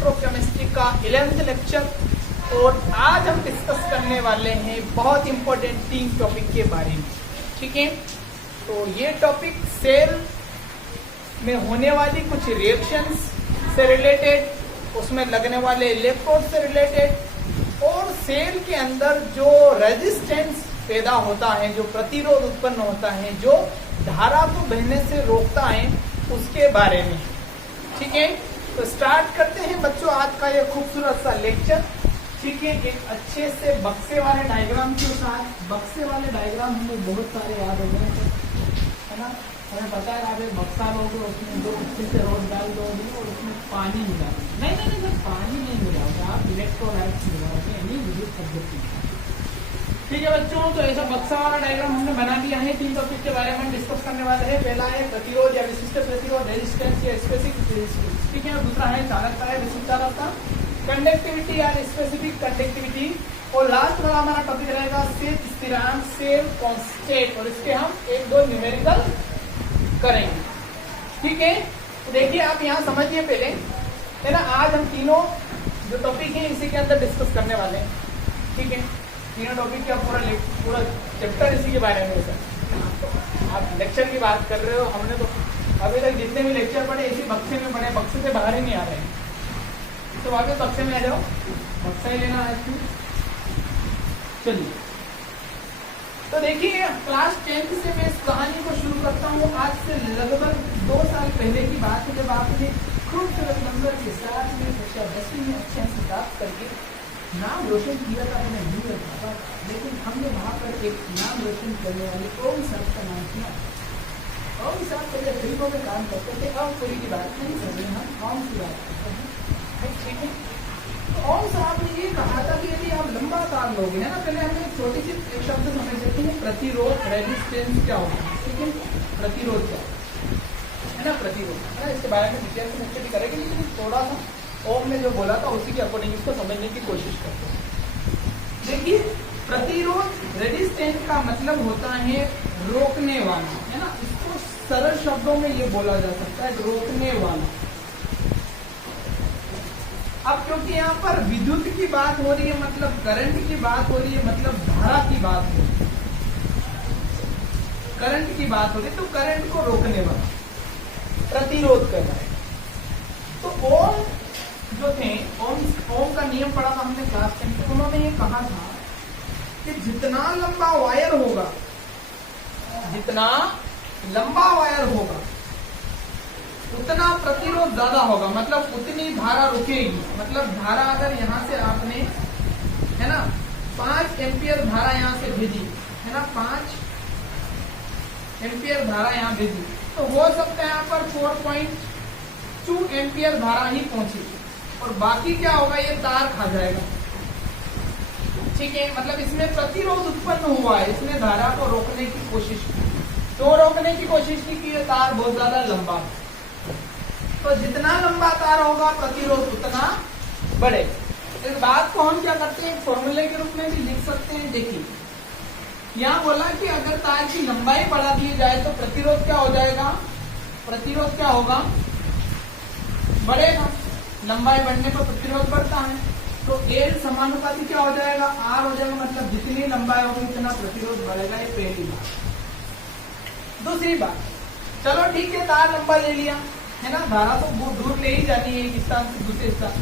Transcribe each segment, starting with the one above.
Electrochemistry का 11th lecture. और आज हम डिस्कस करने वाले हैं बहुत इंपॉर्टेंट 3 टॉपिक के बारे में। ठीक है, तो ये टॉपिक सेल में होने वाली कुछ रिएक्शंस से रिलेटेड, उसमें लगने वाले इलेक्ट्रोड से रिलेटेड, और सेल के अंदर जो रेजिस्टेंस पैदा होता है, जो प्रतिरोध उत्पन्न होता है, जो धारा को बहने से रोकता है, उसके बारे में। ठीक है, तो स्टार्ट करते हैं बच्चों आज का ये खूबसूरत सा लेक्चर। ठीक है, एक अच्छे से बक्से वाले डायग्राम के साथ। बक्से वाले डायग्राम हमें बहुत सारे याद हो गए है ना। हमें पता है आप एक बक्सा लोगे, उसमें दो अच्छे से रोड डाल दोगे और उसमें पानी मिलाओगे। नहीं, पानी नहीं मिलाओगे, आप इलेक्ट्रोलाइट्स मिलाओगे, यानी विद्युत पद्धति। ठीक है बच्चों, तो ऐसा बक्सा वाला डायग्राम हमने बना दिया है। 3 टॉपिक के बारे में हम डिस्कस करने वाले हैं। पहला है प्रतिरोध या विशिष्ट प्रतिरोध, रेजिस्टेंस या स्पेसिफिक रेजिस्टेंस। ठीक है, और दूसरा है चालकता या विशिष्ट चालकता, कंडक्टिविटी या स्पेसिफिक कंडक्टिविटी, और लास्ट वाला हमारा टॉपिक रहेगा सेल स्थिरांक, सेल कांस्टेंट, और इसके हम 1-2 न्यूमेरिकल करेंगे। ठीक है, तो देखिए आप यहाँ समझिए पहले, है ना। आज हम तीनों जो टॉपिक है इसी के अंदर डिस्कस करने वाले हैं। ठीक है, तीनों टॉपिक का पूरा चैप्टर इसी के बारे में है सर। आप लेक्चर की बात कर रहे हो, हमने तो अभी तक जितने भी लेक्चर पढ़े इसी बक्से में पढ़े, बक्से से बाहर ही नहीं आ रहे हैं। तो वापस बक्से में आ जाओ, बक्सा ही लेना है। चलिए, तो देखिए क्लास 10th से मैं इस कहानी को शुरू करता हूँ। आज से लगभग 2 साल पहले की बात है, जब आपने खूबसूरत नंबर के साथ में कक्षा 10वीं में अच्छे से प्राप्त करके नाम रोशन किया था अपने नहीं रखा था, लेकिन हमने वहाँ पर एक नाम रोशन करने वाले ओम साहब का नाम किया। ओम साहब पहले फिल्मों में काम करते थे, अब पूरी की बात नहीं कर रहे, हम ओम की बात करते हैं। ठीक है, तो ओम साहब ने ये कहा था कि यदि आप लंबा तार लोगे, है ना। पहले हमने एक छोटी सी एक शब्द समझ लेते हैं, प्रतिरोध, रेजिस्टेंस क्या होता है। ठीक है, प्रतिरोध क्या है ना, प्रतिरोध है ना। इसके बारे में डिटेल में स्टडी करेंगे, लेकिन थोड़ा सा ओम ने जो बोला था उसी के अकॉर्डिंग इसको समझने की कोशिश करते हैं। देखिए, प्रतिरोध, रेजिस्टेंस का मतलब होता है रोकने वाला, है ना। इसको सरल शब्दों में ये बोला जा सकता है, रोकने वाला। अब क्योंकि यहाँ पर विद्युत की बात हो रही है, मतलब करंट की बात हो रही है, मतलब धारा की बात हो रही है, करंट की बात हो रही है, तो करंट को रोकने वाला प्रतिरोध करना है। तो ओम जो थे, ओम का नियम पढ़ा था हमने क्लास 10 में। उन्होंने ये कहा था कि जितना लंबा वायर होगा, जितना लंबा वायर होगा उतना प्रतिरोध ज्यादा होगा, मतलब उतनी धारा रुकेगी। मतलब धारा अगर यहाँ से आपने, है ना, 5 एम्पियर धारा यहाँ से भेजी, है ना, 5 एम्पियर धारा यहाँ भेजी, तो हो सकता है यहाँ पर 4.2 एम्पियर धारा ही पहुंची, और बाकी क्या होगा, ये तार खा जाएगा। ठीक है, मतलब इसमें प्रतिरोध उत्पन्न हुआ है, इसने धारा को रोकने की कोशिश की। तो रोकने की कोशिश की कि ये तार बहुत ज्यादा लंबा है, तो जितना लंबा तार होगा प्रतिरोध उतना बढ़े। इस बात को हम क्या करते हैं, एक फॉर्मूले के रूप में भी लिख सकते हैं। देखिए, यहाँ बोला कि अगर तार की लंबाई बढ़ा दी जाए तो प्रतिरोध क्या हो जाएगा, प्रतिरोध क्या होगा, बढ़ेगा। लंबाई बढ़ने पर प्रतिरोध बढ़ता है, तो L समानुपाती क्या हो जाएगा, R हो जाएगा। मतलब जितनी लंबाई होगी उतना प्रतिरोध बढ़ेगा। ये पहली बात। दूसरी बात, चलो ठीक है, तार लंबा ले लिया, है ना, धारा तो बहुत दूर ले ही जानी है एक स्थान से दूसरे स्थान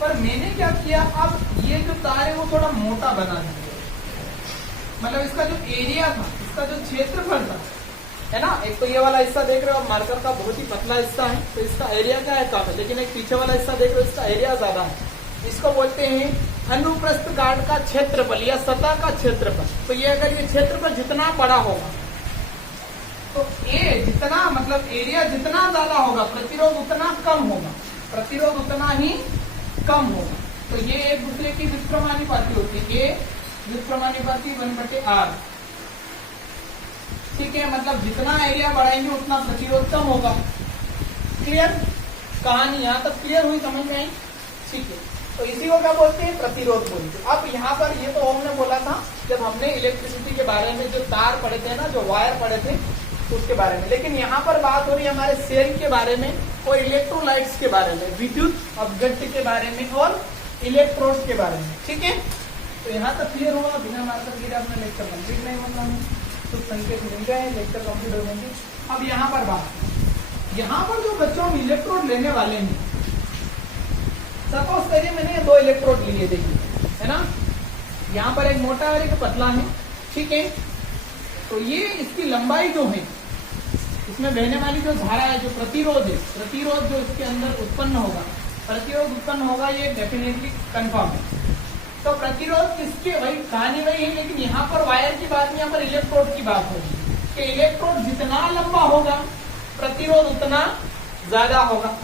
पर मैंने क्या किया, अब ये जो तार है वो थोड़ा मोटा बना दिया। मतलब इसका जो एरिया था, इसका जो क्षेत्रफल था, है ना, एक तो ये वाला हिस्सा देख रहे हो, मार्कर का बहुत ही पतला हिस्सा है, तो इसका एरिया क्या है, कम है। लेकिन एक पीछे वाला हिस्सा देख रहे हो, इसका एरिया ज्यादा है। इसको बोलते हैं अनुप्रस्थ काट का क्षेत्रफल या सतह का क्षेत्रफल। तो ये अगर ये क्षेत्रफल जितना बड़ा होगा, तो ए जितना, मतलब एरिया जितना ज्यादा होगा, प्रतिरोध उतना कम होगा, प्रतिरोध उतना ही कम होगा। तो ये एक दूसरे की व्युत्क्रमानुपाती होती है, ये व्युत्क्रमानुपाती 1/r। ठीक है, मतलब जितना एरिया बढ़ाएंगे उतना प्रतिरोध कम होगा। क्लियर कहानी, यहाँ तक क्लियर हुई, समझ में आई। ठीक है, तो इसी को क्या बोलते हैं, प्रतिरोध बोलते हैं। अब यहाँ पर ये तो हमने बोला था जब हमने इलेक्ट्रिसिटी के बारे में जो तार पढ़े थे ना, जो वायर पढ़े थे, उसके बारे में। लेकिन यहाँ पर बात हो रही है हमारे सेल के बारे में और इलेक्ट्रोलाइट्स के बारे में, विद्युत अपघट्य के बारे में और इलेक्ट्रोड के बारे में। ठीक है, तो यहाँ तक क्लियर होगा। बिना मार्कर गिरे अपना लेक्चर कंप्लीट नहीं होगा, कुछ संकेत मिल गए, लेक्चर कंप्लीट हो जाएंगे। अब यहाँ पर बात, यहाँ पर जो बच्चों हम इलेक्ट्रोड लेने वाले हैं, सपोज करिए मैंने ये 2 इलेक्ट्रोड लिए, देखिए है ना, यहाँ पर एक मोटा और एक पतला है। ठीक है, तो ये इसकी लंबाई जो है, इसमें बहने वाली जो धारा है, जो प्रतिरोध है, प्रतिरोध जो इसके अंदर उत्पन्न होगा, प्रतिरोध उत्पन्न होगा, ये डेफिनेटली कंफर्म है। तो प्रतिरोध किसके, वही कहानी वही है, लेकिन यहाँ पर वायर की बात नहीं, यहाँ पर इलेक्ट्रोड की बात होगी कि इलेक्ट्रोड जितना लंबा होगा प्रतिरोध उतना ज्यादा होगा,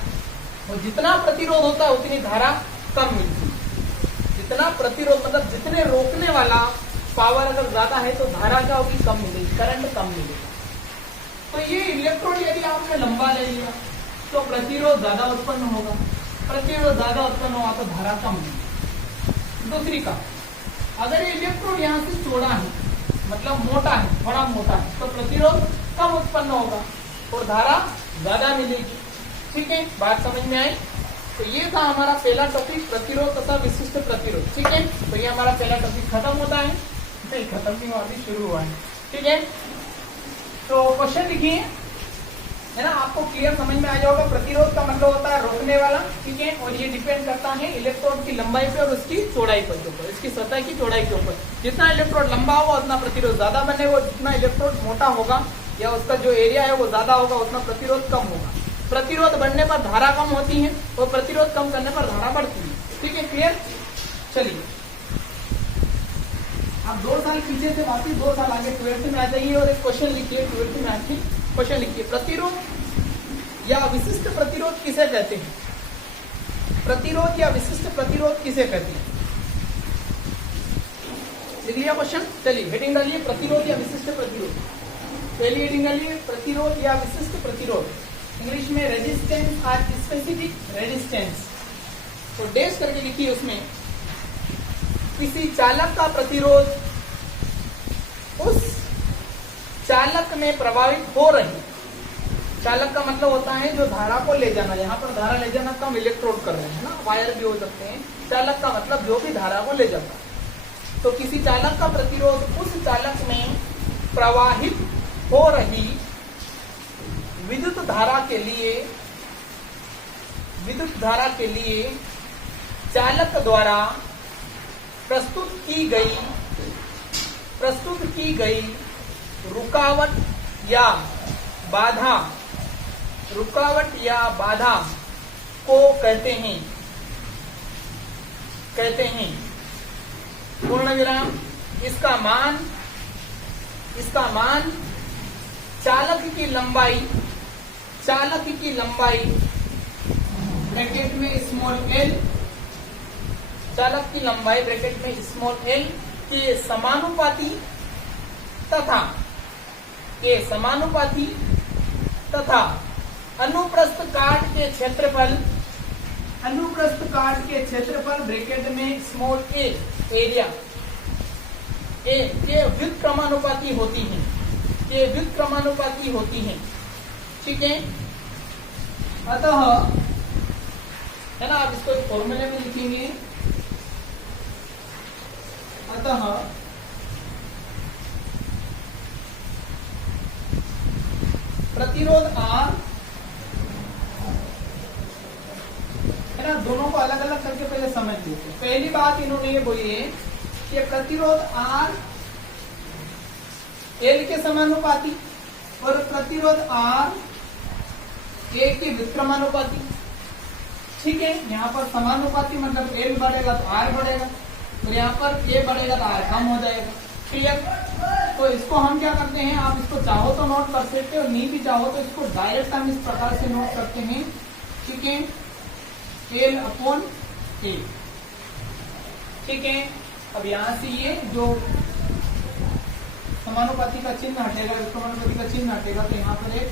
और जितना प्रतिरोध होता है उतनी धारा कम मिलती है। जितना प्रतिरोध मतलब जितने रोकने वाला पावर अगर ज्यादा है तो धारा क्या होगी, कम मिलेगी, करंट कम मिलेगा। तो ये इलेक्ट्रोड यदि आपने लंबा ले लिया तो प्रतिरोध ज्यादा उत्पन्न होगा, प्रतिरोध ज्यादा उत्पन्न होगा तो धारा कम मिलेगी। दूसरी का, अगर ये इलेक्ट्रोड यहाँ से चौड़ा है, मतलब मोटा है, थोड़ा मोटा है, तो प्रतिरोध कम उत्पन्न होगा और धारा ज्यादा मिलेगी। ठीक है, बात समझ में आई। तो ये था हमारा पहला टॉपिक, प्रतिरोध तथा विशिष्ट प्रतिरोध। ठीक है, तो ये हमारा पहला टॉपिक खत्म होता है, नहीं खत्म नहीं हुआ, अभी शुरू हुआ है। ठीक है, तो क्वेश्चन लिखिए, है ना, आपको क्लियर समझ में आ जाएगा। प्रतिरोध का मतलब होता है रोकने वाला। ठीक है, और ये डिपेंड करता है इलेक्ट्रोड की लंबाई पे और उसकी चौड़ाई पर के ऊपर, इसकी सतह की चौड़ाई के ऊपर। जितना इलेक्ट्रोड लंबा होगा उतना प्रतिरोध ज्यादा बनेगा, जितना इलेक्ट्रोड मोटा होगा या उसका जो एरिया है वो ज्यादा होगा उतना प्रतिरोध कम होगा। प्रतिरोध बढ़ने पर धारा कम होती है और प्रतिरोध कम करने पर धारा बढ़ती है। ठीक है, क्लियर। चलिए आप 2 साल पीछे से वापिस 2 साल आगे 12th में आ जाइए और एक क्वेश्चन लिखिए, 12th में आके क्वेश्चन लिखिए, प्रतिरोध या विशिष्ट प्रतिरोध किसे कहते हैं? प्रतिरोध या विशिष्ट प्रतिरोध किसे कहते हैं? लिख लिया क्वेश्चन। चलिए हेडिंग डालिए, प्रतिरोध या विशिष्ट प्रतिरोध। पहली हेडिंग डालिए, प्रतिरोध या विशिष्ट प्रतिरोध। इंग्लिश में रेजिस्टेंस और स्पेसिफिक रेजिस्टेंस। तो डैश करके लिखिए उसमें, किसी चालक का प्रतिरोध उस चालक में प्रभावित हो रही, चालक का मतलब होता है जो धारा को ले जाना, यहाँ पर धारा ले जाना का हम इलेक्ट्रोड कर रहे हैं ना, वायर भी हो सकते हैं। चालक का मतलब जो भी धारा को ले जाता है। तो किसी चालक का प्रतिरोध उस चालक में प्रवाहित हो रही विद्युत धारा के लिए, विद्युत धारा के लिए चालक द्वारा प्रस्तुत की गई रुकावट या बाधा, रुकावट या बाधा को कहते हैं पूर्ण विराम। इसका मान चालक की लंबाई ब्रैकेट में स्मॉल एल, चालक की लंबाई ब्रैकेट में स्मॉल एल के समानुपाती तथा अनुप्रस्थ काट के क्षेत्रफल ब्रैकेट में स्मॉल ए एरिया के व्युत्क्रमानुपाती होती हैं। ठीक है, अतः है ना, आप इसको एक फॉर्मूले में लिखेंगे। अतः प्रतिरोध R, है ना, दोनों को अलग अलग करके पहले समझ लीजिए। पहली बात इन्होंने ये बोली है कि प्रतिरोध R L के समानुपाती और प्रतिरोध R A के व्युत्क्रमानुपाती। ठीक है, यहाँ पर समानुपाती मतलब L बढ़ेगा तो R बढ़ेगा, और यहाँ पर A बढ़ेगा तो R कम हो जाएगा। क्लियर। तो इसको हम क्या करते हैं, आप इसको चाहो तो नोट कर सकते हो, नहीं भी चाहो तो इसको डायरेक्ट हम इस प्रकार से नोट करते हैं। ठीक है, L/A। ठीक है, अब यहाँ से ये जो समानुपाती का चिन्ह हटेगा, समानुपाती का चिन्ह हटेगा तो यहाँ पर एक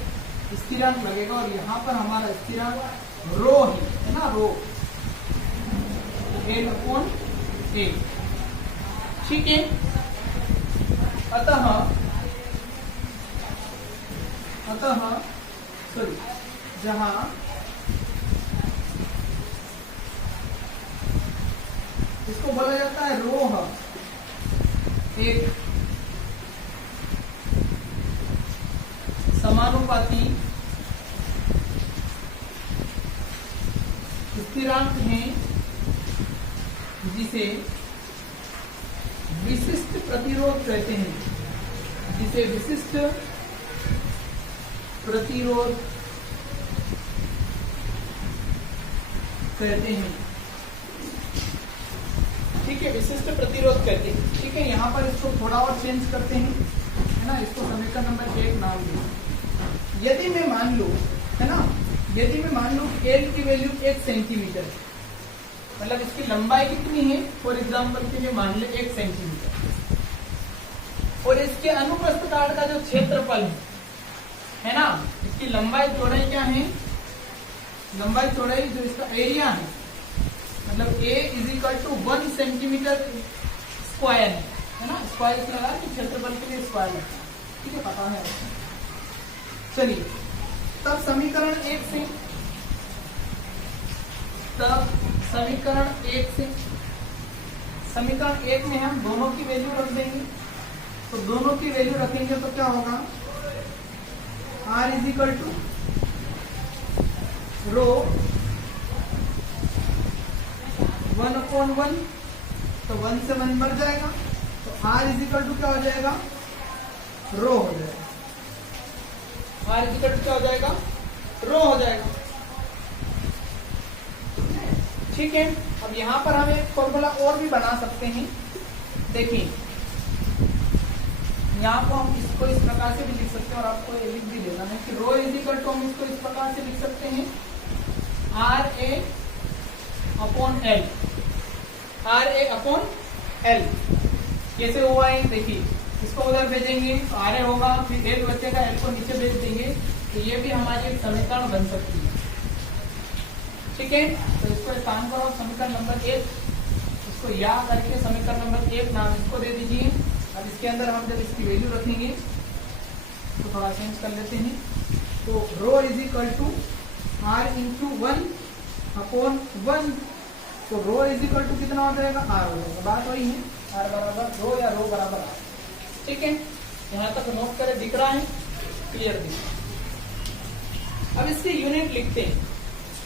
स्थिरांक लगेगा और यहाँ पर हमारा स्थिरांक रो है ना, रो L/A। ठीक है, अतः अतः सॉरी जहां इसको बोला जाता है रोह, एक समानुपाती स्थिरांक है जिसे विशिष्ट प्रतिरोध कहते हैं, जिसे विशिष्ट प्रतिरोध कहते हैं। ठीक है, विशिष्ट प्रतिरोध कहते हैं। ठीक है, यहाँ पर इसको थोड़ा और चेंज करते हैं, है ना, इसको समीकरण नंबर 1 नाम दें। यदि मैं मान लूं, है ना, यदि मैं मान लूं एल की वैल्यू 1 सेंटीमीटर, मतलब इसकी लंबाई कितनी है, फॉर एग्जाम्पल के लिए मान ले 1 सेंटीमीटर, और इसके अनुप्रस्थ काट का जो क्षेत्रफल है ना, इसकी लंबाई चौड़ाई क्या है, लंबाई चौड़ाई जो इसका एरिया है, मतलब A = 1 सेंटीमीटर स्क्वायर है ना, स्क्वायर लगा कि क्षेत्रफल के लिए स्क्वायर लगता है। ठीक है, पता है। चलिए, तब समीकरण 1 से, समीकरण 1 में हम दोनों की वैल्यू रख देंगे। तो दोनों की वैल्यू रखेंगे तो क्या होगा, R = रो 1/1, तो 1 से 1 बढ़ जाएगा, तो R = क्या हो जाएगा, रो हो जाएगा। R = क्या हो जाएगा, रो हो जाएगा। ठीक है, अब यहाँ पर हम एक फॉर्मूला और भी बना सकते हैं। देखिए, यहाँ को हम इसको इस प्रकार से भी लिख सकते हैं, और आपको ये लिख भी देना है कि रो = हम इसको इस प्रकार से लिख सकते हैं, RA/L, RA/L। कैसे हुआ है देखिए, इसको उधर भेजेंगे तो RA होगा, फिर L बचेगा, L को नीचे भेज देंगे, तो ये भी हमारी एक समीकरण बन सकती है। ठीक है, तो इसको एक काम करो, समीकरण नंबर 1 इसको या करके समीकरण नंबर 1 नाम इसको दे दीजिए। अब इसके अंदर हम जब इसकी वैल्यू रखेंगे तो थोड़ा चेंज कर लेते हैं। तो रो = R × 1/1, तो रो = कितना हो जाएगा, R हो जाएगा। बात वही है, R = रो या रो = R। ठीक है, यहाँ तक नोट करें, दिख रहा है, क्लियर दिख रहा है। अब इसकी यूनिट लिखते हैं,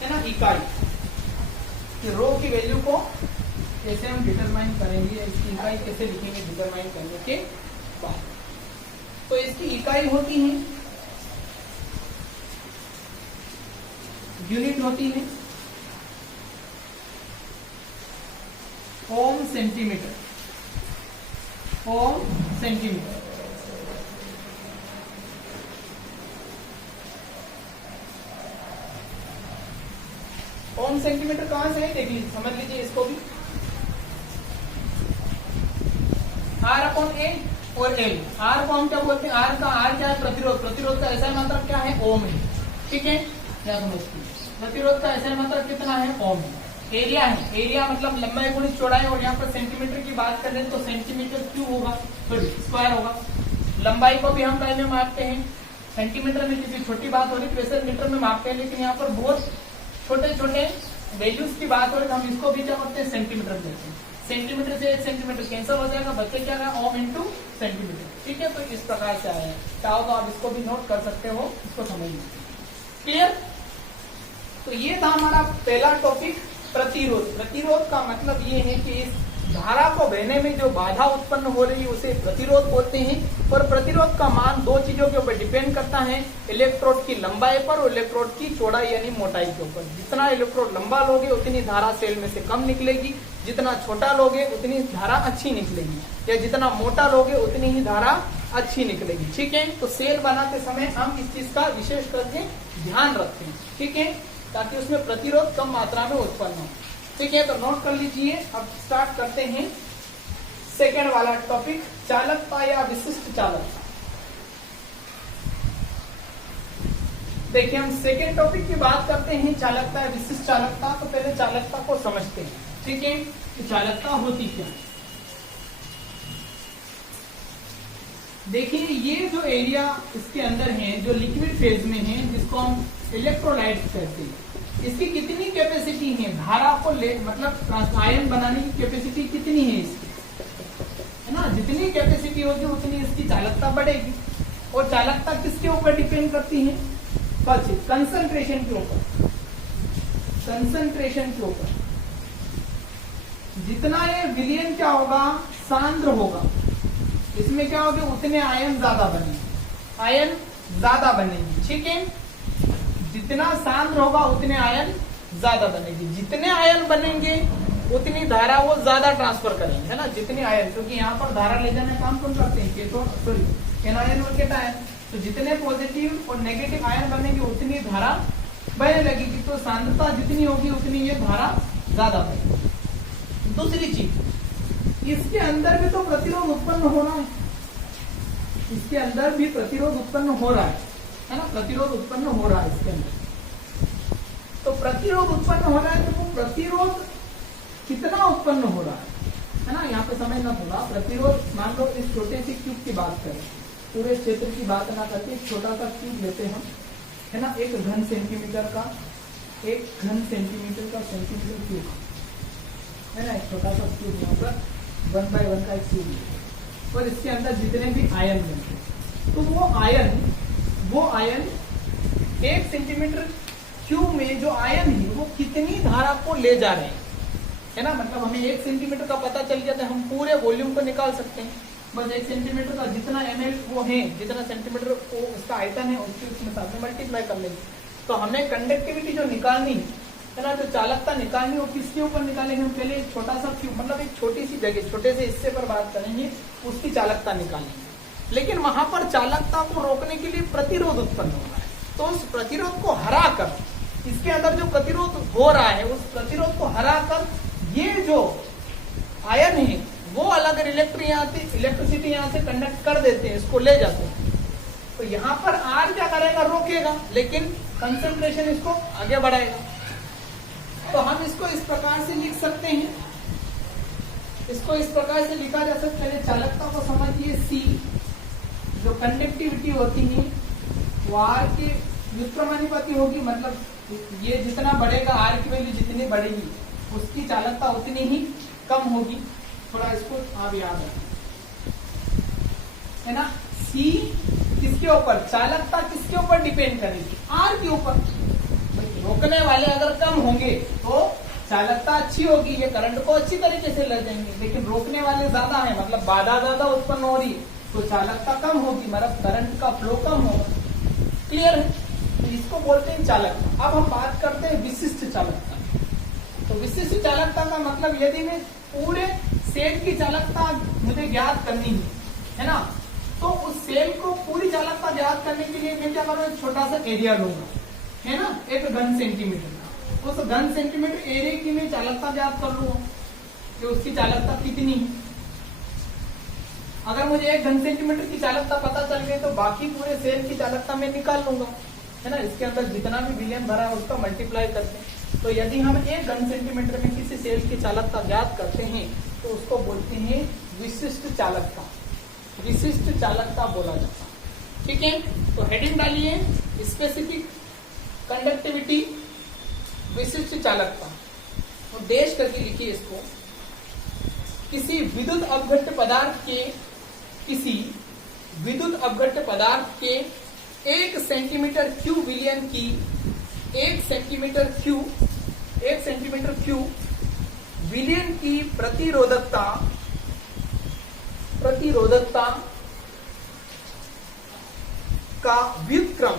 है ना, इकाई, कि रो की वैल्यू को कैसे हम डिटरमाइन करेंगे, इसकी इकाई कैसे लिखेंगे डिटरमाइन करने के बाद। तो इसकी इकाई होती है, यूनिट होती है ओम सेंटीमीटर, ओम सेंटीमीटर। ओम सेंटीमीटर कहां से है, देखिए, समझ लीजिए इसको भी। R/A और L, R को हम क्या बोलते हैं, R क्या है, प्रतिरोध, प्रतिरोध का ऐसा मात्रक क्या है, ओम है। ठीक है, क्या समझती है, प्रतिरोध का ऐसा मात्रक कितना है, ओम है। एरिया है, एरिया मतलब लंबाई गुणित चौड़ाई, और यहाँ पर सेंटीमीटर की बात कर रहे हैं तो सेंटीमीटर क्यूब होगा, सॉरी स्क्वायर होगा। लंबाई को भी हम पहले मापते हैं, सेंटीमीटर में किसी छोटी बात हो रही तो वैसे मीटर में मापते हैं, लेकिन यहाँ पर बहुत छोटे छोटे वैल्यूज की बात हो रही तो हम इसको भी क्या करते हैं, सेंटीमीटर देते हैं। सेंटीमीटर से 1 सेंटीमीटर कैंसिल हो जाएगा, बच्चे क्या है, ओम × सेंटीमीटर। ठीक है, तो इस प्रकार से आया है। चाहो तो आप इसको भी नोट कर सकते हो, इसको समझ लीजिए। क्लियर, तो ये था हमारा पहला टॉपिक, प्रतिरोध। प्रतिरोध का मतलब ये है कि इस धारा को बहने में जो बाधा उत्पन्न हो रही है उसे प्रतिरोध बोलते हैं। और प्रतिरोध का मान दो चीजों के ऊपर डिपेंड करता है, इलेक्ट्रोड की लंबाई पर और इलेक्ट्रोड की चौड़ाई यानी मोटाई के ऊपर। जितना इलेक्ट्रोड लंबा लोगे उतनी धारा सेल में से कम निकलेगी, जितना छोटा लोगे उतनी धारा अच्छी निकलेगी, या जितना मोटा लोगे उतनी ही धारा अच्छी निकलेगी। ठीक है, तो सेल बनाते समय हम इस चीज का विशेष करके ध्यान रखें, ठीक है, ताकि उसमें प्रतिरोध कम मात्रा में उत्पन्न हो। ठीक है, तो नोट कर लीजिए। अब स्टार्ट करते हैं सेकेंड वाला टॉपिक, चालकता या विशिष्ट चालकता। देखिए, हम सेकेंड टॉपिक की बात करते हैं, चालकता या विशिष्ट चालकता। तो पहले चालकता को समझते हैं। ठीक है, तो चालकता होती क्या है। देखिए ये जो एरिया इसके अंदर है, जो लिक्विड फेज में है, जिसको हम इलेक्ट्रोलाइट कहते हैं, इसकी कितनी कैपेसिटी है धारा को ले, मतलब आयन बनाने की कैपेसिटी कितनी है इसकी, है ना। जितनी कैपेसिटी होगी उतनी इसकी चालकता बढ़ेगी। और चालकता किसके ऊपर डिपेंड करती है? कंसंट्रेशन के ऊपर। कंसंट्रेशन के ऊपर जितना ये विलयन क्या होगा, सांद्र होगा, इसमें क्या होगा, उतने आयन ज्यादा बनेंगे, आयन ज्यादा बनेंगे, ठीक है। जितना सांद्र होगा उतने आयन ज्यादा बनेंगे, जितने आयन बनेंगे उतनी धारा वो ज्यादा ट्रांसफर करेंगे, है ना। जितने आयन, क्योंकि यहाँ पर धारा ले जाने का काम कौन करते हैं, एनायन और केटायन। तो जितने पॉजिटिव और नेगेटिव आयन बनेंगे उतनी धारा बहने लगेगी, तो सांद्रता जितनी होगी उतनी ये धारा ज्यादा बनेगी। दूसरी चीज, इसके अंदर भी तो प्रतिरोध उत्पन्न होना है, इसके अंदर भी प्रतिरोध उत्पन्न हो रहा है ना, प्रतिरोध उत्पन्न हो रहा है इसके अंदर। तो प्रतिरोध उत्पन्न हो रहा है, तो वो प्रतिरोध कितना उत्पन्न हो रहा है ना, यहाँ पे समझना थोड़ा। प्रतिरोध, मान लो इस छोटे से क्यूब की बात करें, पूरे क्षेत्र की बात ना करके एक छोटा सा क्यूब लेते हैं हम, है ना, एक घन सेंटीमीटर का, एक घन सेंटीमीटर का सेंटीमीटर क्यूब, है ना, एक छोटा सा क्यूब यहाँ पर 1 by 1 का एक क्यूब है, और इसके अंदर जितने भी आयन बनते, तो वो आयन 1 सेंटीमीटर क्यूब में जो आयन है वो कितनी धारा को ले जा रहे हैं, है ना। मतलब हमें 1 सेंटीमीटर का पता चल गया था, हम पूरे वॉल्यूम को निकाल सकते हैं। बस 1 सेंटीमीटर का जितना ml वो है, जितना सेंटीमीटर वो उसका आयतन है, उसके साथ में मल्टीप्लाई कर लेंगे। तो हमें कंडक्टिविटी जो निकालनी है ना, जो चालकता निकालनी, वो किसके ऊपर निकालेंगे हम? पहले एक छोटा सा क्यूब, मतलब एक छोटी सी जगह, छोटे से हिस्से पर बात करेंगे, उसकी चालकता निकालेंगे। लेकिन वहां पर चालकता को रोकने के लिए प्रतिरोध उत्पन्न हो रहा है, तो उस प्रतिरोध को हरा कर, इसके अंदर जो प्रतिरोध हो रहा है उस प्रतिरोध को हरा कर ये जो आयन है वो अलग इलेक्ट्रिसिटी यहाँ से कंडक्ट कर देते हैं, इसको ले जाते हैं। तो यहाँ पर आर क्या करेगा, रोकेगा, लेकिन कंसंट्रेशन इसको आगे बढ़ाएगा। तो हम इसको इस प्रकार से लिख सकते हैं, इसको इस प्रकार से लिखा जा सकता है। चालकता को समझिए, सी जो कंडक्टिविटी होती है वो आर के व्युत्क्रमानुपाती होगी, मतलब ये जितना बढ़ेगा, आर की वैल्यू जितनी बढ़ेगी उसकी चालकता उतनी ही कम होगी। थोड़ा इसको आप याद रखें, है ना। सी किसके ऊपर, चालकता किसके ऊपर डिपेंड करेगी, आर के ऊपर। रोकने वाले अगर कम होंगे तो चालकता अच्छी होगी, ये करंट को अच्छी तरीके से ले जाएंगे। लेकिन रोकने वाले ज्यादा है, मतलब बाधा ज्यादा उत्पन्न हो रही है, तो चालकता कम होगी, मतलब करंट का फ्लो कम होगा। क्लियर है? तो इसको बोलते हैं चालकता। अब हम बात करते हैं विशिष्ट चालकता। तो विशिष्ट चालकता का मतलब, यदि मैं पूरे सेल की चालकता मुझे ज्ञात करनी है ना, तो उस सेल को पूरी चालकता ज्ञात करने के लिए मैं क्या करूँ, एक छोटा सा एरिया लूंगा, है ना, 1 घन सेंटीमीटर का। उस घन सेंटीमीटर एरिया की मैं चालकता ज्ञात कर लूंगा कि उसकी चालकता कितनी है। अगर मुझे 1 घन सेंटीमीटर की चालकता पता चल गई तो बाकी पूरे सेल की चालकता मैं निकाल लूंगा, है ना। इसके अंदर जितना भी विलयन भरा है उसका मल्टीप्लाई करते हैं। तो यदि हम 1 घन सेंटीमीटर में किसी सेल की चालकता ज्ञात करते हैं तो उसको बोलते हैं विशिष्ट चालकता। विशिष्ट चालकता बोला जाता है, ठीक है। तो हेडिंग डालिए, स्पेसिफिक कंडक्टिविटी, विशिष्ट चालकता। तो देश करके लिखिए इसको। किसी विद्युत अपघट्य पदार्थ के 1 सेंटीमीटर क्यूब विलयन की 1 सेंटीमीटर क्यूब विलयन की प्रतिरोधकता का व्युत्क्रम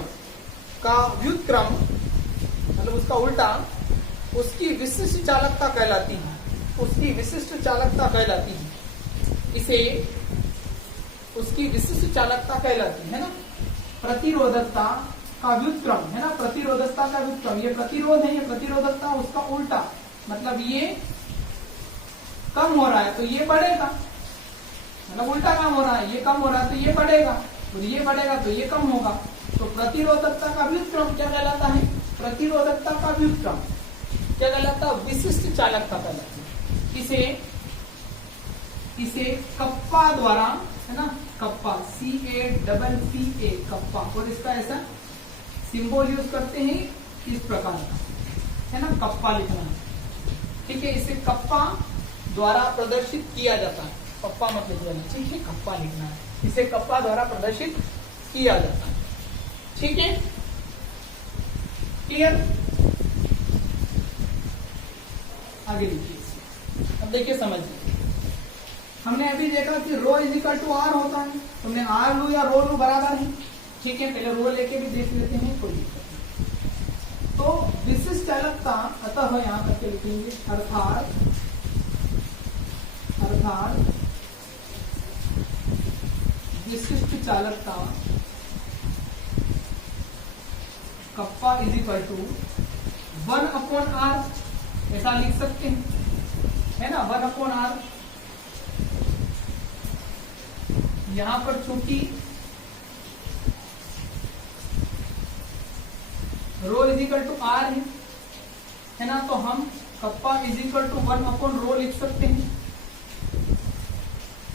मतलब उसका उल्टा, उसकी विशिष्ट चालकता कहलाती है। उसकी विशिष्ट चालकता कहलाती है, इसे उसकी विशिष्ट चालकता कहलाती है ना। प्रतिरोधकता का व्युत्क्रम, है ना, प्रतिरोधकता का व्युत्क्रम, ये प्रतिरोध है, ये प्रतिरोधकता, उसका उल्टा, मतलब ये कम हो रहा है तो ये बढ़ेगा, मतलब उल्टा काम हो रहा है, ये कम हो रहा है तो ये बढ़ेगा, और ये बढ़ेगा तो ये कम होगा। तो प्रतिरोधकता का व्युत्क्रम क्या कहलाता है, प्रतिरोधकता का व्युत्क्रम क्या कहलाता है, विशिष्ट चालकता कहलाती है। इसे कप्पा द्वारा, है ना, कप्पा, CACCA कप्पा, और इसका ऐसा सिंबल यूज करते हैं इस प्रकार का, है ना, कप्पा लिखना है, ठीक है। इसे कप्पा द्वारा प्रदर्शित किया जाता है, कप्पा मत लिखना, ठीक है, कप्पा लिखना है, इसे कप्पा द्वारा प्रदर्शित किया जाता है, ठीक है, क्लियर। आगे लिखिए, अब देखिए समझिए, हमने अभी देखा कि rho is equal to are होता है, तो मैं आर लू या रो लू बराबर है, ठीक है। पहले रो लेके भी देख लेते हैं, कोई दिक्कत नहीं। तो विशिष्ट चालकता, अतः यहां करके लिखेंगे अर्थात विशिष्ट चालकता kappa is equal to 1/r, ऐसा लिख सकते हैं, है ना, 1/r। यहां पर चूंकि रो इज इक्वल टू आर है ना, तो हम कप्पा इज इक्वल टू 1/रो लिख सकते हैं,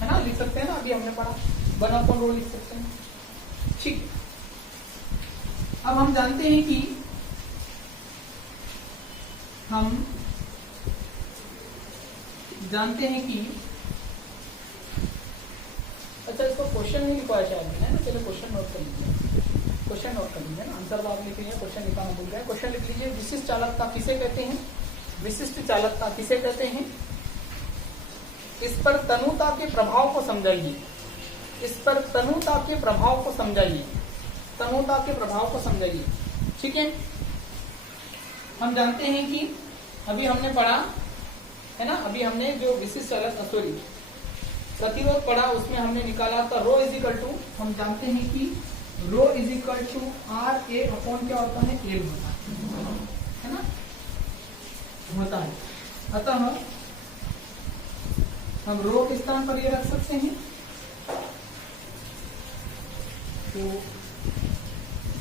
है ना, लिख सकते हैं ना, अभी हमने पढ़ा 1/रो लिख सकते हैं, ठीक। अब हम जानते हैं कि अच्छा, इसको क्वेश्चन नहीं लिखा है शायद, है ना, चलो क्वेश्चन नोट कर लीजिए, क्वेश्चन नोट कर लीजिए ना, आंसर तो आप लिख लीजिए, क्वेश्चन लिखाना भूल गए, क्वेश्चन लिख लीजिए। विशिष्ट चालकता किसे कहते हैं? विशिष्ट चालकता किसे कहते हैं? इस पर तनुता के प्रभाव को समझाइए, इस पर तनुता के प्रभाव को समझाइए, तनुता के प्रभाव को समझाइए, ठीक है। हम जानते हैं कि अभी हमने पढ़ा, है ना, अभी हमने जो विशिष्ट चालक सॉरी प्रतिरोध पढ़ा, उसमें हमने निकाला था रो इज इक्वल टू, हम जानते हैं कि rho is equal to R A upon क्या होता है, एल होता है ना, होता है। अतः हम रो के स्थान पर ये रख सकते हैं, तो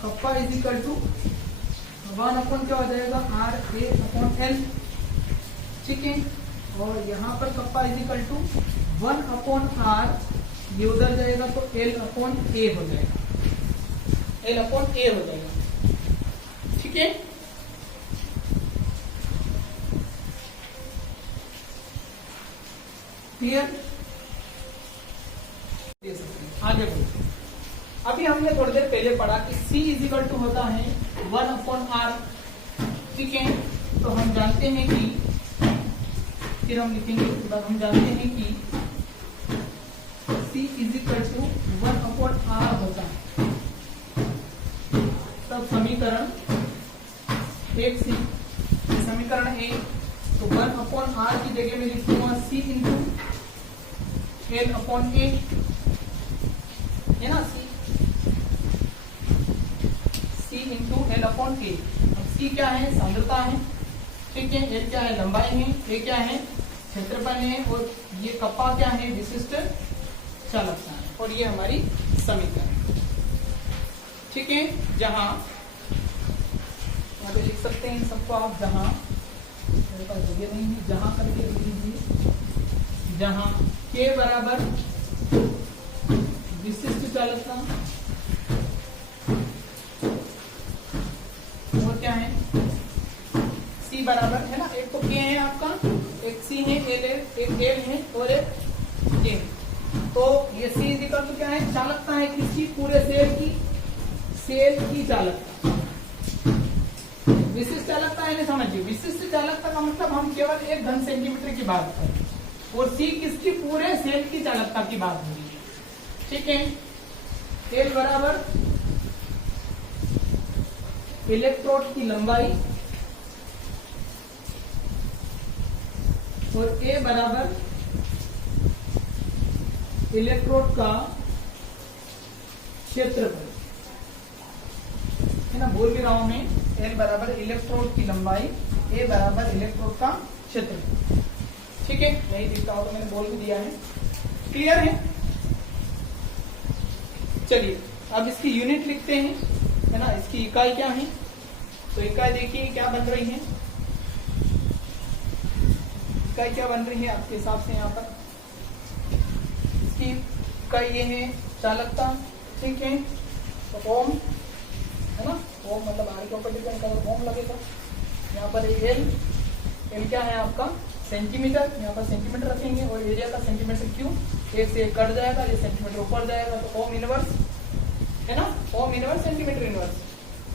कप्पा इज इक्वल टू 1 क्या हो जाएगा, आर ए अपॉन एल, ठीक है। और यहाँ पर kappa is equal to 1/r, ये उधर जाएगा तो L/A हो जाएगा, L/A हो जाएगा, ठीक है। क्लियर? आगे बढ़ो। अभी हमने थोड़ी देर पहले पढ़ा कि C इज इक्वल टू होता है 1/r, ठीक है। तो हम जानते हैं कि, फिर हम लिखेंगे उसके बाद, हम जानते हैं कि C is equal to 1/r होता है, तब समीकरण 1C, समीकरण 1, तो 1/r की जगह में लिख दूंगा C इंटू L/A, है ना, C इंटू L/A। अब C क्या है, सांद्रता है, ठीक है, L क्या है, लंबाई है, A क्या है, क्षेत्रफल है, और ये कप्पा क्या है, विशिष्ट चालकता है, और ये हमारी समीकरण, ठीक है। जहां यहाँ पे लिख सकते हैं इन सबको आप, जहां मेरे पास जगह नहीं है, जहां करके लिख लीजिए, जहां K बराबर विशिष्ट चालकता और क्या है, C बराबर, है ना, एक तो K है आपका, एक C है, एक L है, और एक K। तो ये C इज इक्वल टू क्या है, चालकता है किसकी, पूरे सेल की चालकता। विशिष्ट चालकता है, समझिए, विशिष्ट चालकता का मतलब हम केवल 1 घन सेंटीमीटर की बात करें, और C किसकी, पूरे सेल की चालकता की बात हो रही है, ठीक है। L बराबर इलेक्ट्रोड की लंबाई और A बराबर इलेक्ट्रोड का क्षेत्रफल, है ना, बोल भी रहा हूं मैं, L बराबर इलेक्ट्रोड की लंबाई, A बराबर इलेक्ट्रोड का क्षेत्रफल, ठीक है। नहीं दिखता हो तो मैंने बोल भी दिया है, क्लियर है। चलिए अब इसकी यूनिट लिखते हैं, है ना, इसकी इकाई क्या है, तो इकाई देखिए क्या बन रही है, इकाई क्या बन रही है आपके हिसाब से, यहाँ पर इसकी इकाई ये है चालकता, ठीक है। तो ओम है ना, ओम मतलब आर के ऊपर डिपेंड करेगा, ओम लगेगा। यहाँ पर एल, एल क्या है आपका सेंटीमीटर, यहाँ पर सेंटीमीटर रखेंगे और एरिया का सेंटीमीटर क्यों, एक से एक कट जाएगा, ये सेंटीमीटर ऊपर जाएगा, तो ओम इनवर्स है ना, ओम इनवर्स सेंटीमीटर इनवर्स।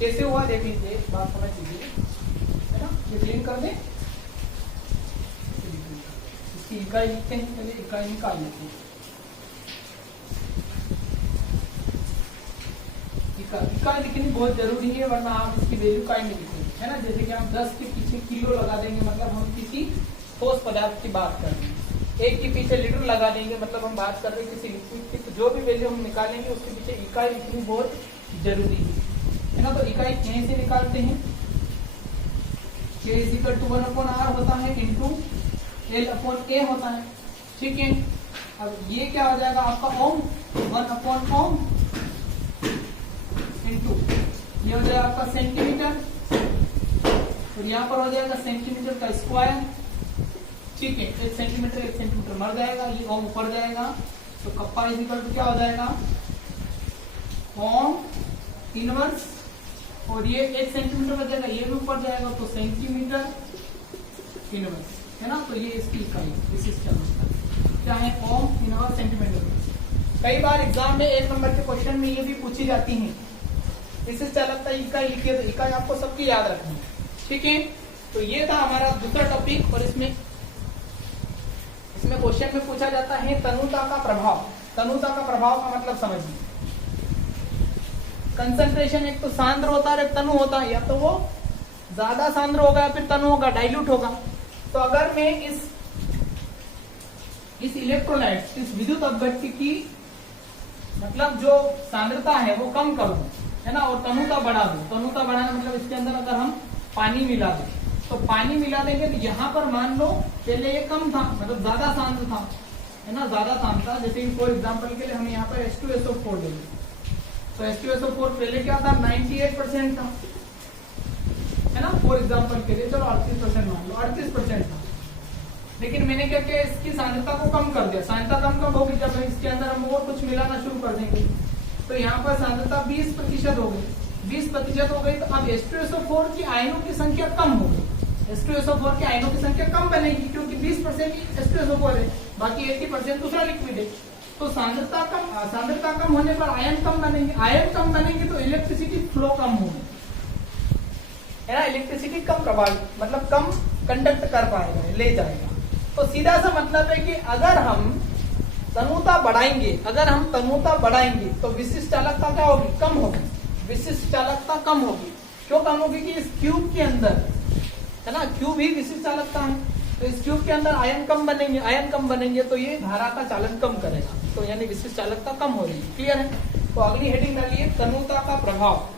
कैसे हुआ देख लीजिए, बात समझ लीजिए है ना। ये क्लीन कर दे, इसकी इकाई लिखते हैं, पहले इकाई निकाल लेते हैं। इकाई लिखनी बहुत जरूरी है, वरना आप इसकी वैल्यू काई नहीं लिखेंगे है ना। जैसे कि हम 10 के पीछे किलो लगा देंगे, मतलब हम किसी ठोस पदार्थ की बात कर रहे हैं। 1 के पीछे लीटर लगा देंगे, मतलब हम बात कर रहे हैं किसी लिक्विड की। तो जो भी वैल्यू हम निकालेंगे उसके पीछे इकाई लिखनी बहुत जरूरी है ना। तो इकाई के से निकालते हैं, K = 1/r होता है इंटू L/A होता है, ठीक है। अब ये क्या हो जाएगा आपका ओम, 1/ओम इंटू ये हो जाएगा आपका सेंटीमीटर, और यहाँ पर हो जाएगा सेंटीमीटर का स्क्वायर, ठीक है। 1 सेंटीमीटर मर जाएगा, ये ओम ऊपर जाएगा, तो कप्पा = क्या हो जाएगा ओम इनवर्स, और ये 1 सेंटीमीटर बचेगा, ये भी ऊपर जाएगा, तो सेंटीमीटर इनवर्स है ना। तो ये इसकी इकाई विशिष्ट चालकता क्या है, ओम इनवर्स सेंटीमीटर। कई बार एग्जाम में 1 नंबर के क्वेश्चन में ये भी पूछी जाती है, विशिष्ट चालकता इकाई लिखिए, तो इकाई आपको सबकी याद रखनी है, ठीक है। तो ये था हमारा दूसरा टॉपिक, और इसमें क्वेश्चन में पूछा जाता है तनुता का प्रभाव। तनुता का प्रभाव का मतलब समझिए, कंसंट्रेशन एक तो सांद्र होता है, एक तनु होता है, या तो वो ज्यादा सांद्र होगा या फिर तनु होगा, डाइल्यूट होगा। तो अगर मैं इस इलेक्ट्रोलाइट, इस विद्युत अपघट्य की मतलब जो सांद्रता है वो कम कर दूं है ना, और तनुता बढ़ा दूं। तनुता बढ़ाना मतलब इसके अंदर अगर हम पानी मिला दें, तो पानी मिला देंगे तो यहाँ पर मान लो पहले ये कम था, मतलब ज्यादा सांद्र था है ना, ज्यादा सांद्र था। जैसे फॉर एग्जाम्पल के लिए हम यहाँ पर H2SO4 लेंगे, तो H2SO4 पहले क्या था 98% था है ना, फॉर एग्जाम्पल के लिए, चलो 38% मान लो, 38% था। लेकिन मैंने क्या किया, इसकी सांद्रता को कम कर दिया। सांद्रता कम होगी जब इसके अंदर हम और कुछ मिलाना शुरू कर देंगे, तो यहाँ पर सांद्रता 20% हो गई। 20% हो गई, तो अब H2SO4 की आयनों की संख्या कम हो गई। H2SO4 के आयनों की संख्या कम बनेगी, क्योंकि 20% H2SO4 है, बाकी 80% दूसरा लिक्विड है। तो सांद्रता कम होने पर आयन कम बनेंगे, आयन कम बनेंगे तो इलेक्ट्रिसिटी फ्लो कम होगी है ना, इलेक्ट्रिसिटी कम प्रभावित मतलब कम कंडक्ट कर पाएगा, ले जाएगा। तो सीधा सा मतलब है कि अगर हम तनुता बढ़ाएंगे तो विशिष्ट चालकता क्या होगी, कम होगी। विशिष्ट चालकता कम होगी, क्यों कम होगी कि इस क्यूब के अंदर है ना, क्यूब ही विशिष्ट चालकता है, तो इस क्यूब के अंदर आयन कम बनेंगे तो ये धारा का चालन कम करेगा, तो यानी विशिष्ट चालकता कम हो रही है। क्लियर है। तो अगली हेडिंग डालिए तनुता का प्रभाव,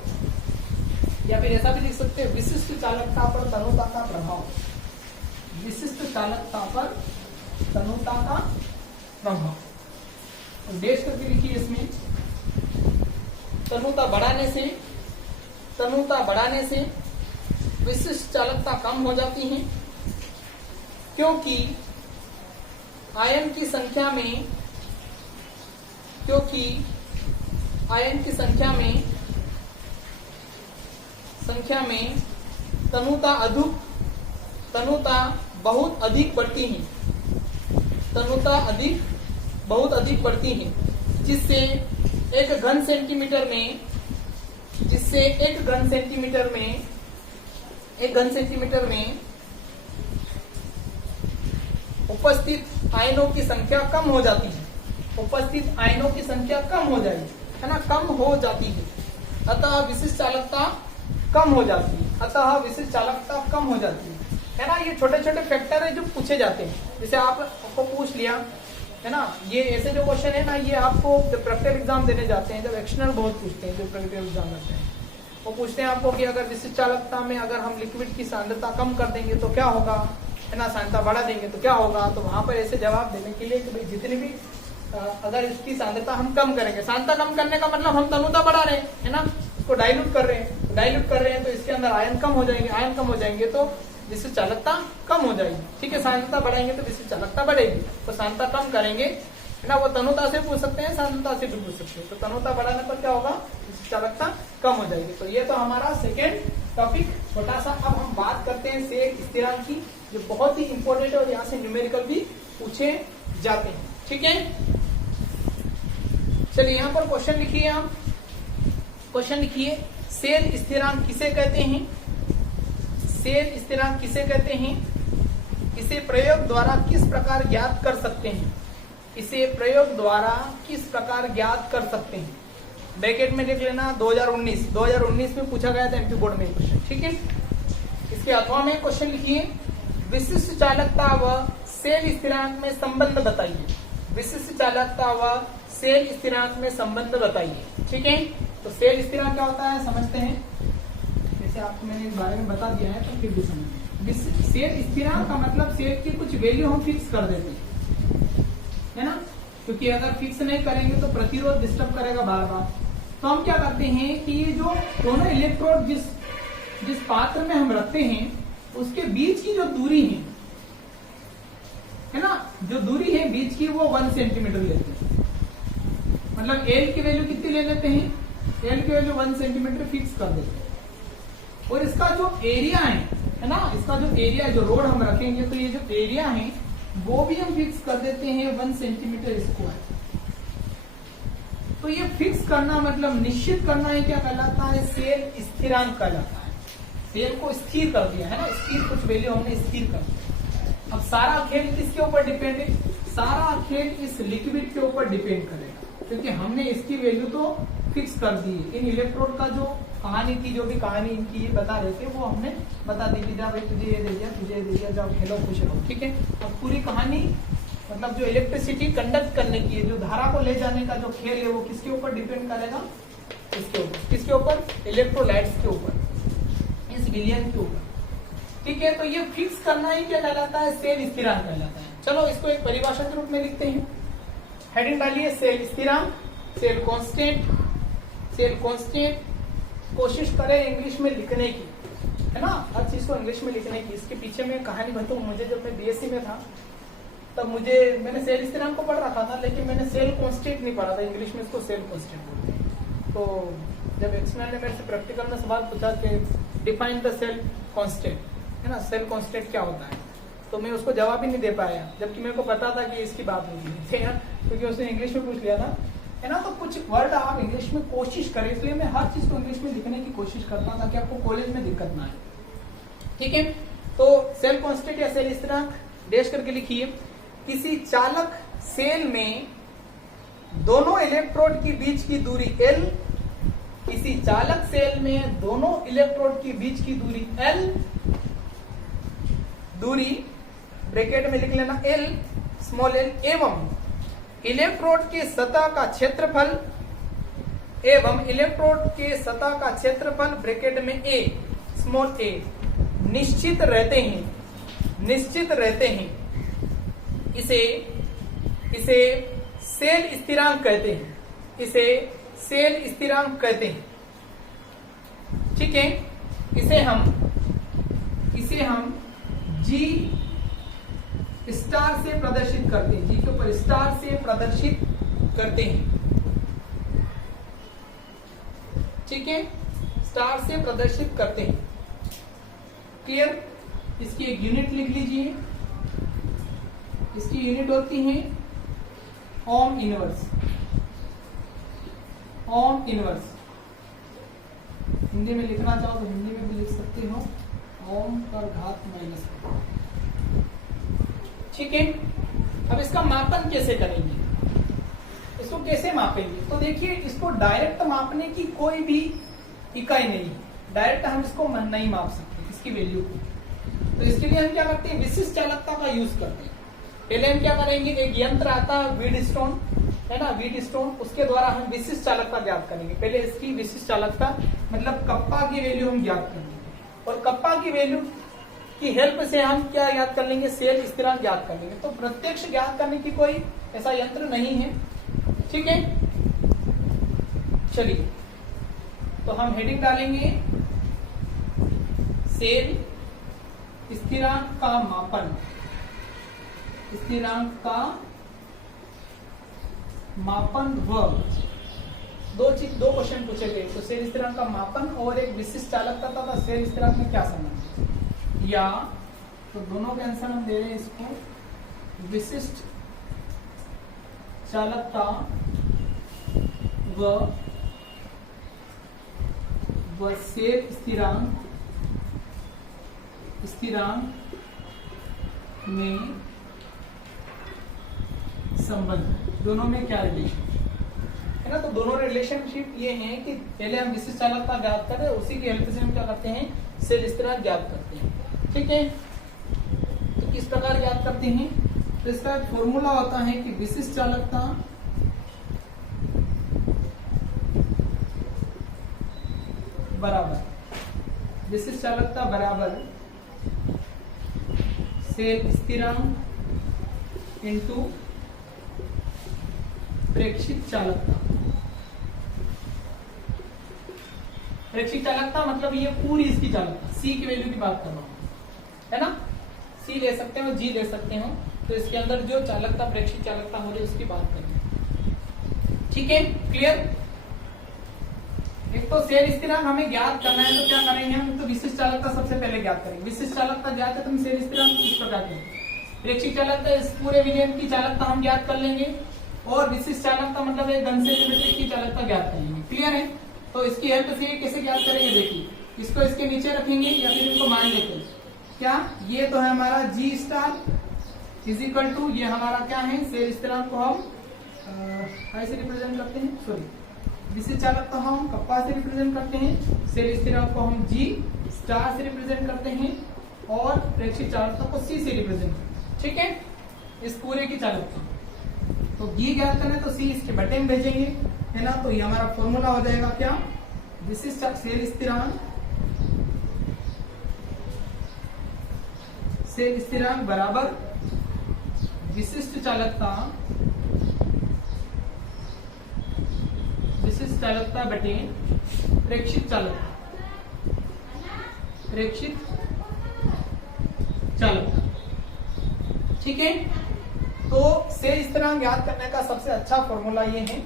या फिर ऐसा भी लिख सकते हैं विशिष्ट चालकता पर तनुता का प्रभाव। विशिष्ट चालकता पर तनुता का प्रभाव, डेश करके लिखिए इसमें। तनुता बढ़ाने से विशिष्ट चालकता कम हो जाती है, क्योंकि आयन की संख्या में तनुता बहुत अधिक बढ़ती है, जिससे एक घन सेंटीमीटर में उपस्थित आयनों की संख्या कम हो जाती है। है ना, कम हो जाती है। अतः विशिष्ट चालकता कम हो जाती है ना। ये छोटे छोटे फैक्टर है जो पूछे जाते हैं, जैसे आपको पूछ लिया है ना, ये ऐसे जो क्वेश्चन है ना, ये आपको जब प्रैक्टिकल एग्जाम देने जाते हैं, जब एक्सटर्नल बहुत पूछते हैं, जो प्रैक्टिकल एग्जाम देते हैं, वो पूछते हैं आपको कि अगर विशिष्ट चालकता में अगर हम लिक्विड की सांद्रता कम कर देंगे तो क्या होगा, है ना, सांद्रता बढ़ा देंगे तो क्या होगा। तो वहां पर ऐसे जवाब देने के लिए कि भाई जितनी भी अगर इसकी सांद्रता हम कम करेंगे, सांद्रता कम करने का मतलब हम तनुता बढ़ा रहे हैं है ना, उसको डाइल्यूट कर रहे हैं, तो इसके अंदर आयन कम हो जाएंगे, तो विशिष्ट चालकता कम हो जाएगी। ठीक है, सांद्रता बढ़ाएंगे तो विशिष्ट चालकता बढ़ेगी, तो सांद्रता कम करेंगे है ना, वो तनुता से पूछ सकते हैं, सांद्रता से भी पूछ सकते हैं। तो तनुता बढ़ाने पर क्या होगा, विशिष्ट चालकता कम हो जाएगी। तो ये तो हमारा सेकेंड टॉपिक छोटा सा। अब हम बात करते हैं सेल स्थिरांक की, जो बहुत ही इंपॉर्टेंट है और यहाँ से न्यूमेरिकल भी पूछे जाते हैं। ठीक है, चलिए यहाँ पर क्वेश्चन लिखिए आप। क्वेश्चन लिखिए, सेल स्थिरांक किसे कहते हैं? सेल स्थिरांक किसे कहते हैं? इसे प्रयोग द्वारा किस प्रकार ज्ञात कर सकते हैं? इसे प्रयोग द्वारा किस प्रकार ज्ञात कर सकते हैं? ब्रैकेट में लिख लेना 2019 में पूछा गया था एमपी बोर्ड में क्वेश्चन। ठीक है, इसके अथवा में क्वेश्चन लिखिए, विशिष्ट चालकता व सेल स्थिरांक में संबंध बताइए। विशिष्ट चालकता व सेल स्थिरांक में संबंध बताइए। ठीक है, तो सेल स्थिरांक क्या होता है समझते हैं। जैसे आपको मैंने इस बारे में बता दिया है तो फिर भी समझिए। सेल स्थिरांक का मतलब सेल की कुछ वैल्यू हम फिक्स कर देते हैं, है ना, क्योंकि अगर फिक्स नहीं करेंगे तो प्रतिरोध डिस्टर्ब करेगा बार बार। तो हम क्या करते हैं कि ये जो दोनों इलेक्ट्रोड जिस पात्र में हम रखते हैं उसके बीच की जो दूरी है ना, जो दूरी है बीच की वो 1 सेंटीमीटर लेते हैं। मतलब एल की वैल्यू कितनी ले लेते हैं? एल की वैल्यू 1 सेंटीमीटर फिक्स कर देते हैं। और इसका जो एरिया है ना, इसका जो एरिया जो रोड हम रखेंगे तो ये जो एरिया है वो भी हम फिक्स कर देते हैं 1 सेंटीमीटर स्क्वायर। तो ये फिक्स करना मतलब निश्चित करना है, क्या कहलाता है? सेल स्थिरांक कहलाता है। सेल को स्थिर कर दिया है ना, स्थिर कुछ वैल्यू हमने स्थिर कर दिया। अब सारा खेल किसके ऊपर डिपेंड है? सारा खेल इस लिक्विड के ऊपर डिपेंड करेगा, क्योंकि हमने इसकी वैल्यू तो फिक्स कर दी है। इन इलेक्ट्रोड का जो कहानी थी, जो भी कहानी इनकी बता रहे थे वो हमने बता दी कि जब तुझे ये दे दिया, तुझे ये दे दिया, जाओ खेलो खुश रहो। ठीक है, अब पूरी कहानी मतलब जो इलेक्ट्रिसिटी कंडक्ट करने की है, जो धारा को ले जाने का जो खेल है वो किसके ऊपर डिपेंड करेगा? इसके ऊपर। किसके ऊपर? इलेक्ट्रोलाइट्स के ऊपर, इस विलयन के ऊपर। ठीक है, तो ये फिक्स करना ही क्या कहलाता है? सेल स्थिरांक कहलाता है। चलो इसको एक परिभाषा के रूप में लिखते हैं। हेडिंग डालिए, सेल स्थिरांक, सेल कांस्टेंट। सेल कांस्टेंट कोशिश करें इंग्लिश में लिखने की, है ना, हर चीज को इंग्लिश में लिखने की। इसके पीछे में कहानी बताऊं, मुझे जब मैं बीएससी में था तब मैंने सेल स्थिरांक को पढ़ रखा था, लेकिन मैंने सेल कांस्टेंट नहीं पढ़ा था। इंग्लिश में इसको सेल कांस्टेंट बोलते हैं। तो जब एक्सटर्नल ने मेरे से प्रैक्टिकल में सवाल पूछा कि डिफाइन द सेल कांस्टेंट, है ना, सेल कांस्टेंट क्या होता है, तो मैं उसको जवाब ही नहीं दे पाया, जबकि मेरे को पता था कि इसकी बात होगी, क्योंकि उसने इंग्लिश में पूछ लिया था, है ना। तो कुछ वर्ड आप इंग्लिश में कोशिश करें, इसलिए मैं हर चीज को इंग्लिश में लिखने की कोशिश करता था कि आपको कॉलेज में दिक्कत ना आए। ठीक है, तो सेल कांस्टेंट या सेल स्थिरांक डेश करके लिखिए। किसी चालक सेल में दोनों इलेक्ट्रोड के बीच की दूरी L, किसी चालक सेल में दोनों इलेक्ट्रोड के बीच की दूरी L, दूरी ब्रैकेट में लिख लेना L, स्मॉल l, एवं इलेक्ट्रोड के सतह का क्षेत्रफल, एवं इलेक्ट्रोड के सतह का क्षेत्रफल ब्रैकेट में A, स्मॉल a, निश्चित रहते हैं। इसे सेल स्थिरांक कहते हैं। इसे सेल स्थिरांक कहते हैं। ठीक है, इसे हम G स्टार से प्रदर्शित करते हैं। G के ऊपर स्टार से प्रदर्शित करते हैं। ठीक है, स्टार से प्रदर्शित करते हैं। क्लियर? इसकी एक यूनिट लिख लीजिए। इसकी यूनिट होती है ohm inverse. Ohm inverse Hindi में लिखना चाहो तो हिंदी में भी लिख सकते हो, ओम पर घात माइनस। ठीक है, अब इसका मापन कैसे करेंगे, इसको कैसे मापेंगे? तो देखिए, इसको डायरेक्ट मापने की कोई भी इकाई नहीं है। डायरेक्ट हम इसको नहीं माप सकते इसकी वैल्यू को। तो इसके लिए हम क्या करते हैं? विशिष्ट चालकता का यूज करते हैं। पहले हम क्या करेंगे, एक यंत्र आता है वीडस्टोन, है ना, वीडस्टोन, उसके द्वारा हम विशिष्ट चालकता ज्ञात करेंगे। पहले इसकी विशिष्ट चालकता मतलब कप्पा की वैल्यू हम ज्ञात करेंगे, और कप्पा की वैल्यू की हेल्प से हम क्या ज्ञात कर लेंगे? सेल स्थिरांक ज्ञात कर लेंगे। तो प्रत्यक्ष ज्ञात करने की कोई ऐसा यंत्र नहीं है। ठीक है, चलिए तो हम हेडिंग डालेंगे, सेल स्थिरांक का मापन। स्थिरांक का मापन व दो क्वेश्चन पूछे गए। तो सेल स्थिरांक का मापन और एक विशिष्ट चालकता तथा सेल स्थिरांक में क्या संबंध है, या तो दोनों के आंसर हम दे रहे हैं इसको। विशिष्ट चालकता व सेल स्थिरांक में संबंध, दोनों में क्या रिलेशन है ना। तो दोनों रिलेशनशिप ये हैं कि पहले हम विशिष्ट चालकता ज्ञात करें, उसी की हेल्प से हम क्या करते हैं, सेल स्थिरांक ज्ञात करते हैं। ठीक है, तो किस प्रकार ज्ञात करते हैं, तो इसका एक फॉर्मूला होता है कि विशिष्ट चालकता बराबर सेल स्थिरांक इनटू प्रेक्षित चालकता। प्रेक्षित चालकता मतलब ये पूरी इसकी चालकता, सी की वैल्यू की बात कर रहा हूं, है ना। सी ले सकते हो, जी ले सकते हो, तो इसके अंदर जो चालकता प्रेक्षित चालकता हो रही है उसकी बात करें। ठीक है, क्लियर। एक तो सेल स्थिरांक हमें ज्ञात करना है, तो क्या करेंगे हम, तो विशिष्ट चालकता सबसे पहले ज्ञात करेंगे। विशिष्ट चालकता ज्ञात है तो हम सेल स्थिरांक किस प्रकार करेंगे, प्रेक्षित चालकता इस पूरे विलयन की चालकता हम ज्ञात कर लेंगे, और विशिष्ट चालकता मतलब एक घन सेंटीमीटर की चालकता ज्ञात करेंगे। क्लियर है, तो इसकी हेल्प से कैसे ज्ञात करेंगे, देखिए इसको इसके नीचे रखेंगे या फिर इनको मान लेते हैं। क्या, ये तो है हमारा जी स्टार इज इक्वल टू, ये हमारा क्या है, सेल स्थिरांक को हम ऐसे रिप्रेजेंट करते हैं, सॉरी विशिष्ट चालकता हम कप्पा से रिप्रेजेंट करते हैं, सेल स्थिरांक को हम जी स्टार से रिप्रेजेंट करते हैं, और प्रेक्षित चालकता को सी से रिप्रेजेंट करते हैं। ठीक है, इस पूरे की चालकता तो जी ज्ञात करना है तो सी इसके बटे में भेजेंगे, है ना। तो ये हमारा फॉर्मूला हो जाएगा क्या, विशिष्ट सेल स्थिरांक बराबर विशिष्ट चालकता बटे प्रेक्षित चालकता। ठीक है, तो सेल स्थिरांक ज्ञात करने का सबसे अच्छा फॉर्मूला ये है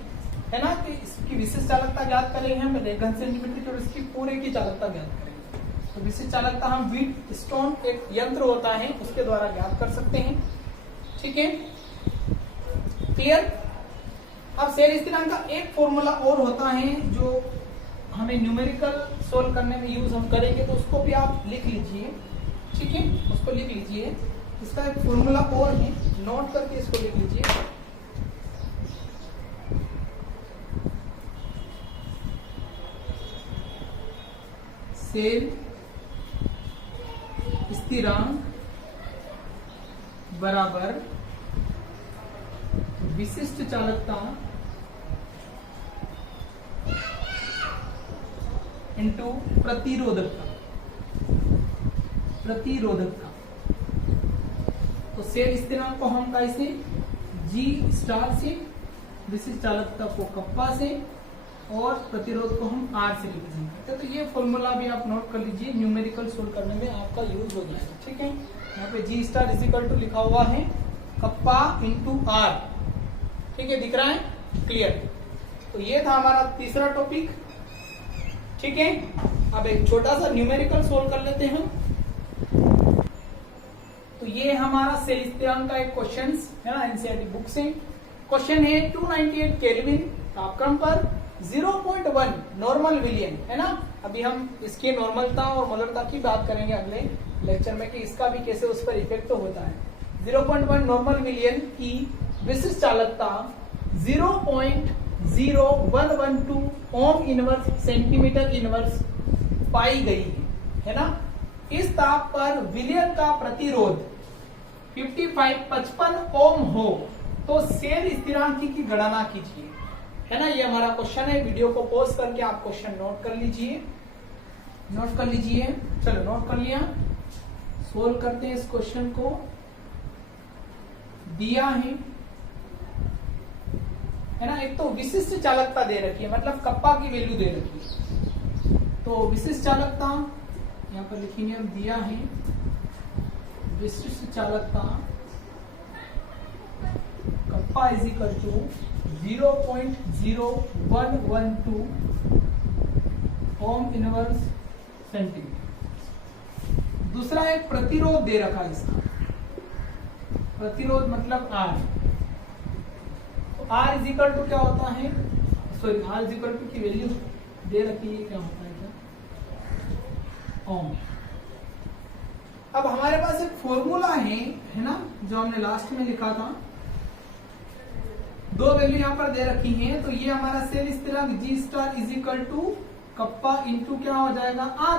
ना, कि इसकी विशिष्ट चालकता ज्ञात करेंगे हम घन सेंटीमीटर की, और इसकी पूरे की चालकता ज्ञात करेंगे। तो विशिष्ट चालकता हम व्हीट स्टोन एक यंत्र होता है उसके द्वारा ज्ञात कर सकते हैं। ठीक है, क्लियर। अब सेल स्थिरांक का एक फॉर्मूला और होता है जो हमें न्यूमेरिकल सोल्व करने में यूज हम करेंगे, तो उसको भी आप लिख लीजिए। ठीक है, उसको लिख लीजिए, इसका एक फॉर्मूला और है, नोट करके इसको लिख लीजिए। सेल स्थिरांक बराबर विशिष्ट चालकता इंटू प्रतिरोधकता। तो सेल स्थिरांक को हम कैसे, जी स्टार से, विशिष्ट चालकता को कप्पा से, और प्रतिरोध को हम आर से रिप्रेजेंट करते हैं। तो ये फॉर्मूला भी आप नोट कर लीजिए, न्यूमेरिकल सोल्व करने में आपका यूज हो जाएगा। ठीक है, यहाँ पे जी स्टार इज इक्वल टू लिखा हुआ है कप्पा इंटू आर। ठीक है, दिख रहा है, क्लियर। तो ये था हमारा तीसरा टॉपिक। ठीक है, अब एक छोटा सा न्यूमेरिकल सोल्व कर लेते हैं। तो ये हमारा सेल स्थिरांक का एक क्वेश्चन है ना, एनसीईआरटी बुक से क्वेश्चन है। 298 केल्विन तापक्रम पर 0.1 नॉर्मल विलियन, है ना। अभी हम इसकी नॉर्मलता और मोलरता की बात करेंगे अगले लेक्चर में कि इसका भी कैसे उस पर इफेक्ट तो होता है। 0.1 नॉर्मल विलियन की विशिष्ट चालकता 0.0112 ओम इनवर्स सेंटीमीटर इनवर्स पाई गई है ना। इस ताप पर विलियन का प्रतिरोध 55 ओम हो तो सेल स्थिरांक की गणना कीजिए, है ना। ये हमारा क्वेश्चन है। वीडियो को पॉज करके आप क्वेश्चन नोट कर लीजिए। चलो नोट कर लिया, सोल्व करते हैं इस क्वेश्चन को। दिया है ना, एक तो विशिष्ट चालकता दे रखी है, मतलब कप्पा की वैल्यू दे रखी है। तो विशिष्ट चालकता यहाँ पर लिखेंगे हम, दिया है विशिष्ट चालकता kappa kappa is equal to 0.0112 ohm inverse centimetre. दूसरा एक प्रतिरोध दे रखा है इसका, प्रतिरोध मतलब R। तो R इज इक्वल टू क्या होता है, sorry R is equal to की वैल्यू दे रखी है, क्या होता है क्या, ओम। अब हमारे पास एक फॉर्मूला है ना, जो हमने लास्ट में लिखा था। दो वैल्यू यहां पर दे रखी हैं, तो ये हमारा सेल स्थिरांक G star is equal to kappa into क्या हो जाएगा R।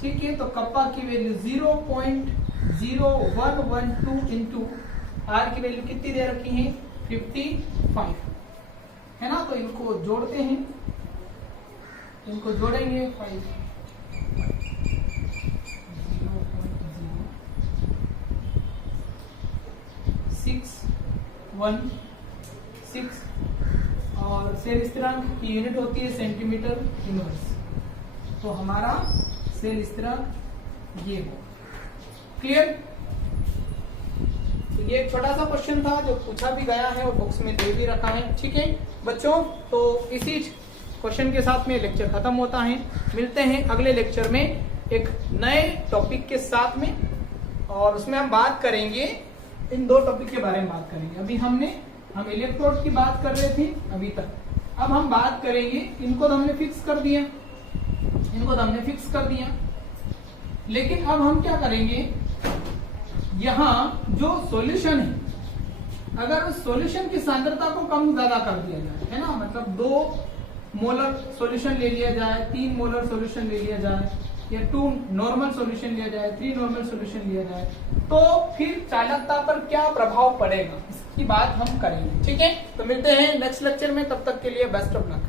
ठीक है, तो कप्पा की वैल्यू 0.0112 इंटू R की वैल्यू कितनी दे रखी है 55 है ना। तो इनको जोड़ते हैं, इनको जोड़ेंगे 5 0.0616 और सेल स्थिरांक की यूनिट होती है सेंटीमीटर इनवर्स। तो हमारा सेल स्थिरांक ये हो। क्लियर। तो ये एक छोटा सा क्वेश्चन था जो पूछा भी गया है और बुक्स में दे भी रखा है। ठीक है बच्चों, तो इसी क्वेश्चन के साथ में लेक्चर खत्म होता है। मिलते हैं अगले लेक्चर में एक नए टॉपिक के साथ में, और उसमें हम बात करेंगे, इन दो टॉपिक के बारे में बात करेंगे। अभी हम इलेक्ट्रोड की बात कर रहे थे अभी तक, अब हम बात करेंगे, इनको तो हमने फिक्स कर दिया, लेकिन अब हम क्या करेंगे, यहाँ जो सॉल्यूशन है, अगर उस सॉल्यूशन की सांद्रता को कम ज्यादा कर दिया जाए, है ना, मतलब 2 मोलर सॉल्यूशन ले लिया जाए, 3 मोलर सॉल्यूशन ले लिया जाए, या 2 नॉर्मल सॉल्यूशन लिया जाए, 3 नॉर्मल सॉल्यूशन लिया जाए, तो फिर चालकता पर क्या प्रभाव पड़ेगा, इसकी बात हम करेंगे। ठीक है, तो मिलते हैं नेक्स्ट लेक्चर में, तब तक के लिए बेस्ट ऑफ लक।